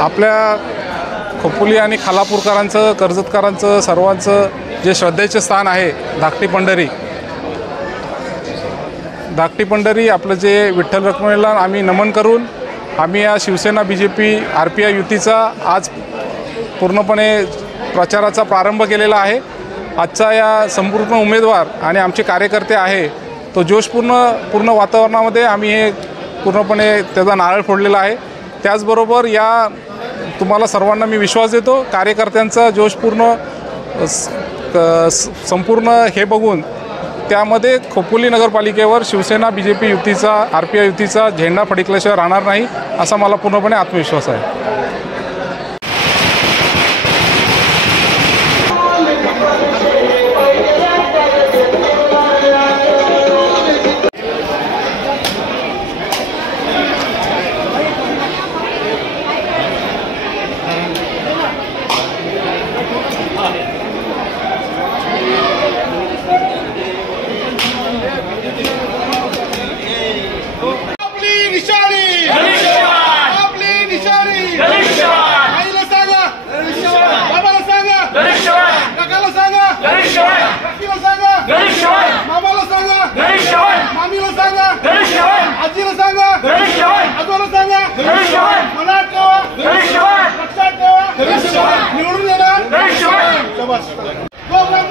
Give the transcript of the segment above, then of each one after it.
आपल्या खोपोली आणि खालापूरकरांचं, कर्जतकरांचं सर्वांचं जे श्रद्धेचे स्थान आहे धाकटी पंढरी, धाकटी पंढरी आपलं जे विठ्ठल रखुमाईला आम्ही नमन करून आम्ही या शिवसेना BJP RPI युतीचा आज पूर्णपणे प्रचाराचा प्रारंभ केलेला आहे। आजचा या संपूर्ण उमेदवार आणि आमचे कार्यकर्ते आहे तो जोशपूर्ण वातावरणामध्ये आम्ही हे पूर्णपणे त्याचा नारळ फोडलेला आहे। त्याचबरोबर या तुम्हाला सर्वांना मी विश्वास देतो, कार्यकर्त्यांचा जोशपूर्ण संपूर्ण हे बघून त्यामध्ये खोपोली नगरपालिकेवर शिवसेना BJP युतीचा RPI युतीचा झेंडा फडकल्याशिवाय राहणार नाही असा मला पूर्णपणे आत्मविश्वास आहे।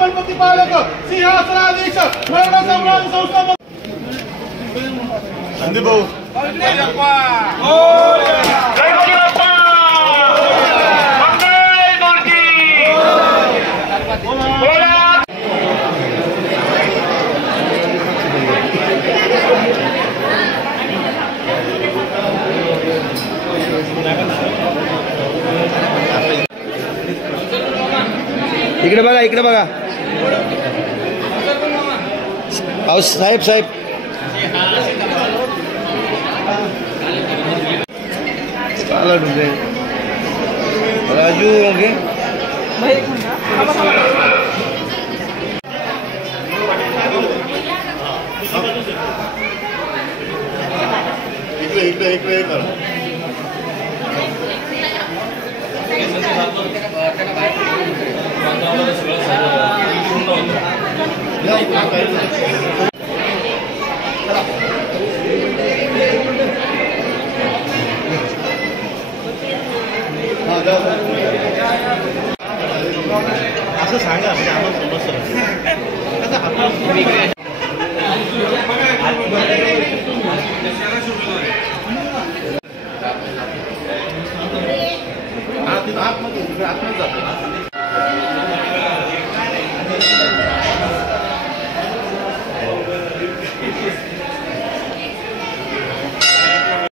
गणपती पालक सिंहासनाधीश मरण सम्राट संस्थापक संदीप भाऊ इकडे बघा अहो साहेब राजू ओके इकडे असं सांगा म्हणजे आम्हाला समजतं आतमध्ये जातो।